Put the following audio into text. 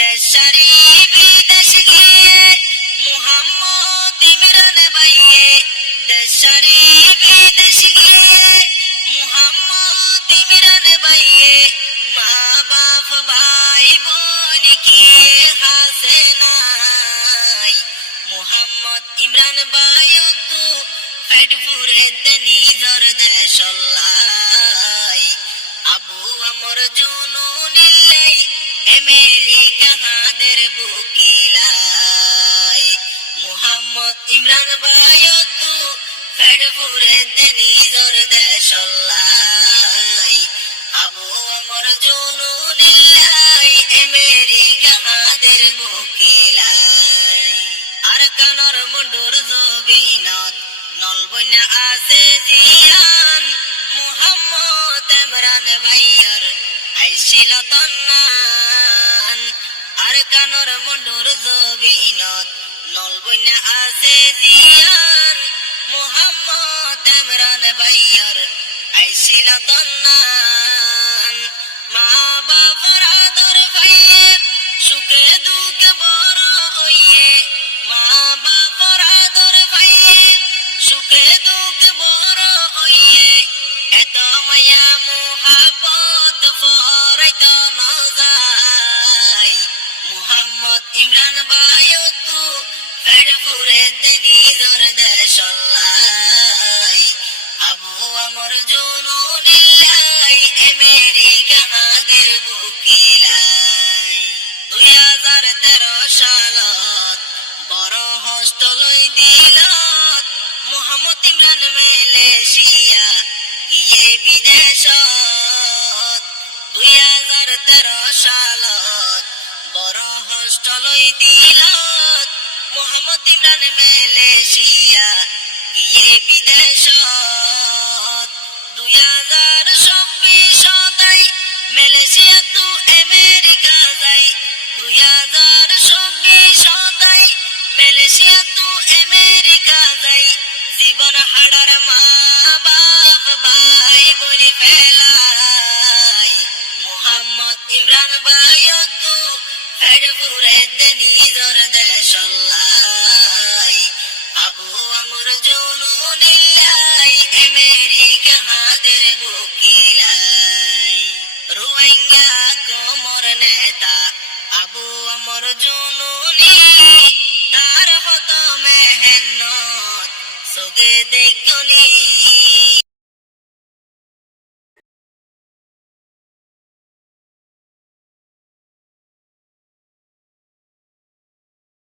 দেশারি বিদেশ গিয়ে মুহাম্মদ ইমরান ভাইয়ে দেশারি বিদেশ গিয়ে মুহাম্মদ ইমরান ভাইয়ে মা বাপ ভাই বোন কি হাসে নাই মুহাম্মদ ইমরান ভাই তু পেট পুরে নিজর দেশলাই আবু আমর জুনুনিলে আমেরিকা হাদের বুকিলাই মুহাম্মদ ইমরান ভাই তু পেট পুরে নিজর দেশলাই আবু আমর জুনুনিলে আমেরিকা হাদের বুকিলাই আর কানর মুন্ডুর জবিনত নলবইনা আছে জিয়ান মুহাম্মদ ইমরান ভাইয়ার আইছিল তন্নান আর কানর মুন্ডুর জবিনত নলবইনা আছে জিয়ান মুহাম্মদ ইমরান ভাইয়ার আইছিল তন্নান মা বাবার আদর পাইয়ে সুখে দুঃখে বড় হইয়ে মা বাবার আদর পাইয়ে সুখে দুঃখে বড় হইয়ে এত মায়া মুহাব্বত ফরাইত না যায় মুহাম্মদ ইমরান ভাই তু পেট পুরে নিজর দেশলাই আবু আমর জুনুনিল্লাই আমেরিকা হাদের বুকিলাই 2013 সালত বড় হোস্টেলই দিলত মুহাম্মদ ইমরান মালয়েশিয়া গিয়ে বিদেশত 2013 সালত বড় হোস্টেলই দিলত মুহাম্মদ ইমরান মালয়েশিয়া গিয়ে বিদেশত 2024 তাই মালয়েশিয়া তু আমেরিকা যাই 2024 তাই মালয়েশিয়া